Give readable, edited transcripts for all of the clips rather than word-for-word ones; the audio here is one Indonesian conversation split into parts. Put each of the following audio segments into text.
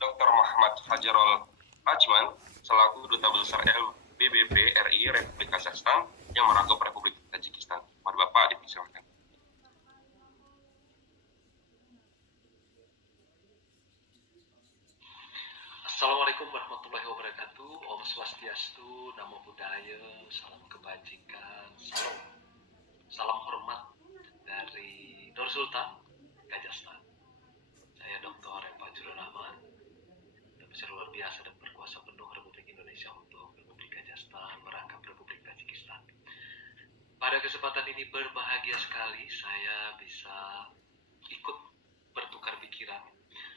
Dr. Muhammad Fajarol Ajman selaku Duta Besar LBBP RI Republik Kazakhstan yang merangkup Republik Tajikistan. Mari Bapak dipersilakan. Assalamualaikum warahmatullahi wabarakatuh. Om Swastiastu, Namo Buddhaya, salam kebajikan, salam hormat dari Nur Sultan, Kazakhstan. Saya Dr. Fajrul Rahman, Duta luar biasa dan berkuasa penuh Republik Indonesia untuk Republik Kazakhstan, merangkap Republik Tajikistan. Pada kesempatan ini berbahagia sekali saya bisa ikut bertukar pikiran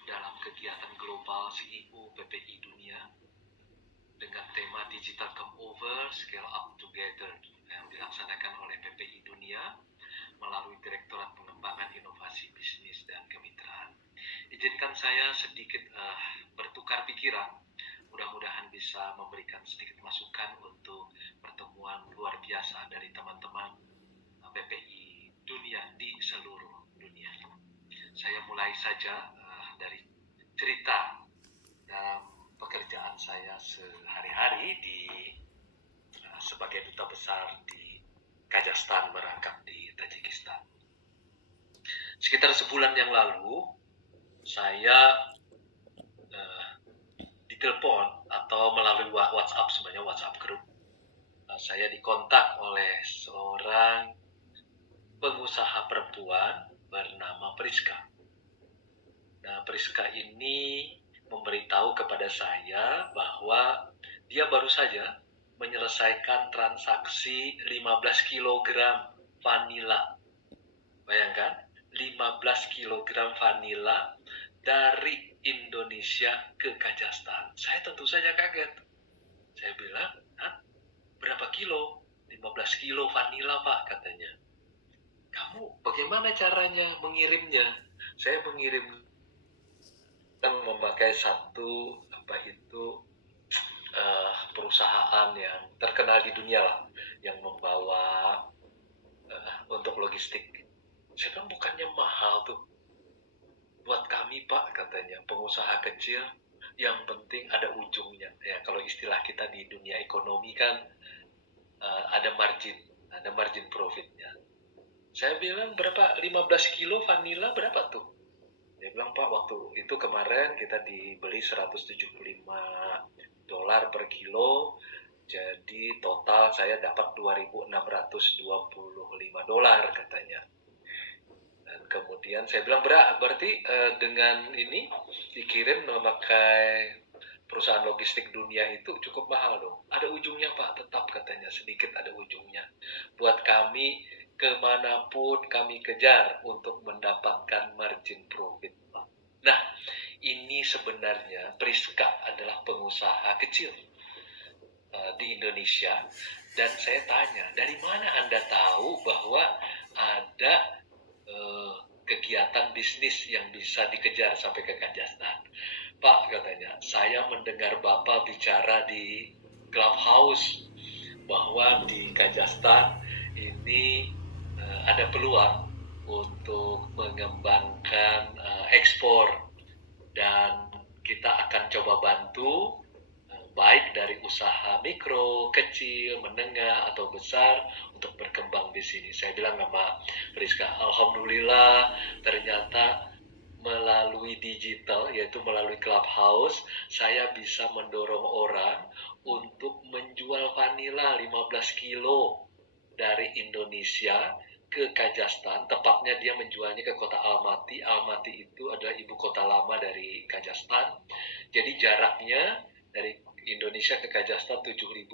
dalam kegiatan global CEO PPI Dunia dengan tema Digital Come Over, Scale Up Together yang dilaksanakan oleh PPI Dunia melalui Direktorat Pengembangan Inovasi Bisnis dan Kemitraan. Izinkan saya sedikit bertukar pikiran, mudah-mudahan bisa memberikan sedikit masukan untuk pertemuan luar biasa dari teman-teman PPI Dunia di seluruh dunia. Saya mulai saja dari cerita dalam pekerjaan saya sehari-hari sebagai duta besar di Kazakhstan merangkap di Tajikistan. Sekitar sebulan yang lalu saya ditelepon atau melalui WhatsApp, sebenarnya WhatsApp group, saya dikontak oleh seorang pengusaha perempuan bernama Priska. Nah, Priska ini memberitahu kepada saya bahwa dia baru saja menyelesaikan transaksi 15 kg vanila. Bayangkan, 15 kg vanila dari Indonesia ke Kazakhstan. Saya tentu saja kaget. Saya bilang, berapa kilo? 15 kilo vanila, Pak, katanya. Kamu bagaimana caranya mengirimnya? Saya mengirim memakai satu perusahaan yang terkenal di dunia lah, yang membawa untuk logistik. Saya bilang, bukannya mahal tuh buat kami, Pak, katanya, pengusaha kecil, yang penting ada ujungnya. Ya, kalau istilah kita di dunia ekonomi kan ada margin profitnya. Saya bilang, berapa? 15 kilo vanila berapa tuh? Dia bilang, Pak, waktu itu kemarin kita dibeli $175 per kilo, jadi total saya dapat $2.625 katanya. Dan kemudian saya bilang, berarti dengan ini dikirim memakai perusahaan logistik dunia itu cukup mahal dong. Ada ujungnya, Pak, tetap katanya, sedikit ada ujungnya. Buat kami, kemanapun kami kejar untuk mendapatkan margin profit, Pak. Nah, ini sebenarnya Priska adalah pengusaha kecil di Indonesia, dan saya tanya, dari mana Anda tahu bahwa ada kegiatan bisnis yang bisa dikejar sampai ke Kazakhstan? Pak, katanya, saya mendengar Bapak bicara di Clubhouse bahwa di Kazakhstan ini ada peluang untuk mengembangkan ekspor, dan kita akan coba bantu baik dari usaha mikro, kecil, menengah, atau besar untuk berkembang di sini. Saya bilang sama Priska, alhamdulillah ternyata melalui digital, yaitu melalui Clubhouse, saya bisa mendorong orang untuk menjual vanila 15 kilo dari Indonesia ke Kazakhstan. Tepatnya dia menjualnya ke kota Almaty. Almaty itu adalah ibu kota lama dari Kazakhstan. Jadi jaraknya dari Indonesia ke Kazakhstan 7.123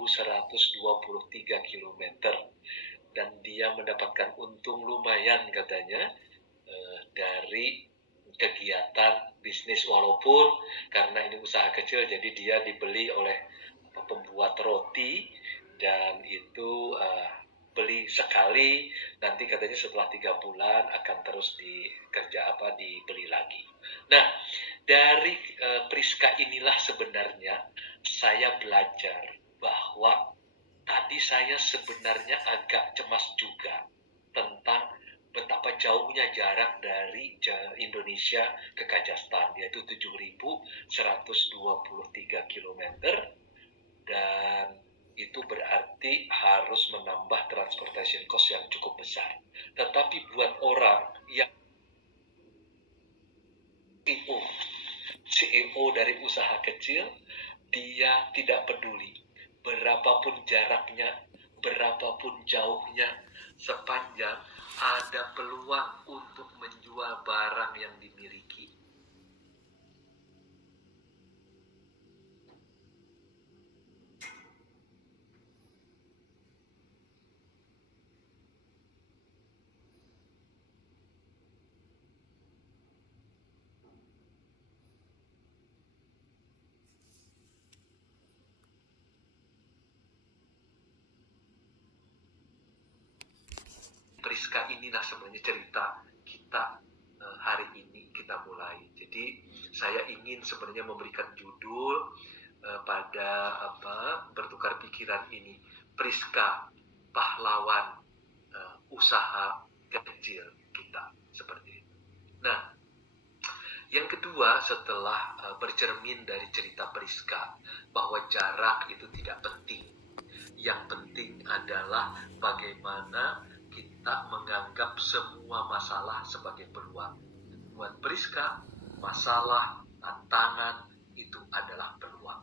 km. Dan dia mendapatkan untung lumayan katanya dari kegiatan bisnis, walaupun karena ini usaha kecil jadi dia dibeli oleh pembuat roti, dan itu beli sekali, nanti katanya setelah 3 bulan akan terus dibeli lagi. Nah, dari Priska inilah sebenarnya saya belajar bahwa tadi saya sebenarnya agak cemas juga tentang betapa jauhnya jarak dari Indonesia ke Kazakhstan, yaitu 123 km, dan itu berarti harus menambah transportation cost yang cukup besar. Tetapi buat orang yang CEO dari usaha kecil, dia tidak peduli berapapun jaraknya, berapapun jauhnya, sepanjang ada peluang untuk menjual barang yang dimiliki. Priska inilah sebenarnya cerita kita hari ini kita mulai. Jadi saya ingin sebenarnya memberikan judul pada bertukar pikiran ini, Priska pahlawan usaha kecil kita, seperti itu. Nah, yang kedua, setelah bercermin dari cerita Priska bahwa jarak itu tidak penting, yang penting adalah bagaimana kita menganggap semua masalah sebagai peluang. Buat Priska, masalah, tantangan itu adalah peluang.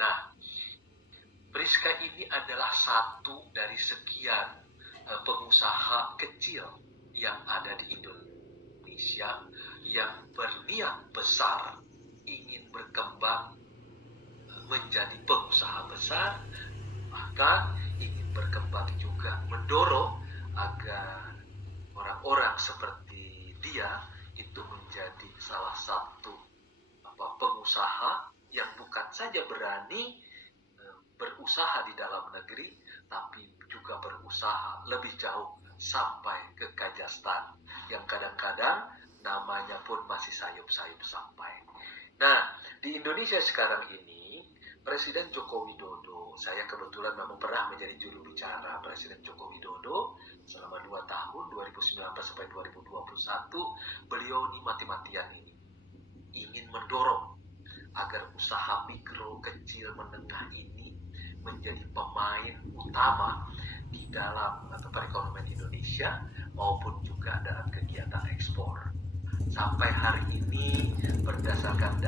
Nah, Priska ini adalah satu dari sekian pengusaha kecil yang ada di Indonesia yang berniat besar ingin berkembang menjadi pengusaha besar, bahkan ingin berkembang juga mendorong agar orang-orang seperti dia itu menjadi salah satu pengusaha yang bukan saja berani berusaha di dalam negeri, tapi juga berusaha lebih jauh sampai ke Kazakhstan, yang kadang-kadang namanya pun masih sayup-sayup sampai. Nah, di Indonesia sekarang ini, Presiden Joko Widodo, saya kebetulan memang pernah menjadi juru bicara Presiden Joko Widodo selama 2 tahun, 2019 sampai 2021, beliau ini mati-matian ini ingin mendorong agar usaha mikro, kecil, menengah ini menjadi pemain utama di dalam perekonomian Indonesia maupun juga dalam kegiatan ekspor. Sampai hari ini berdasarkan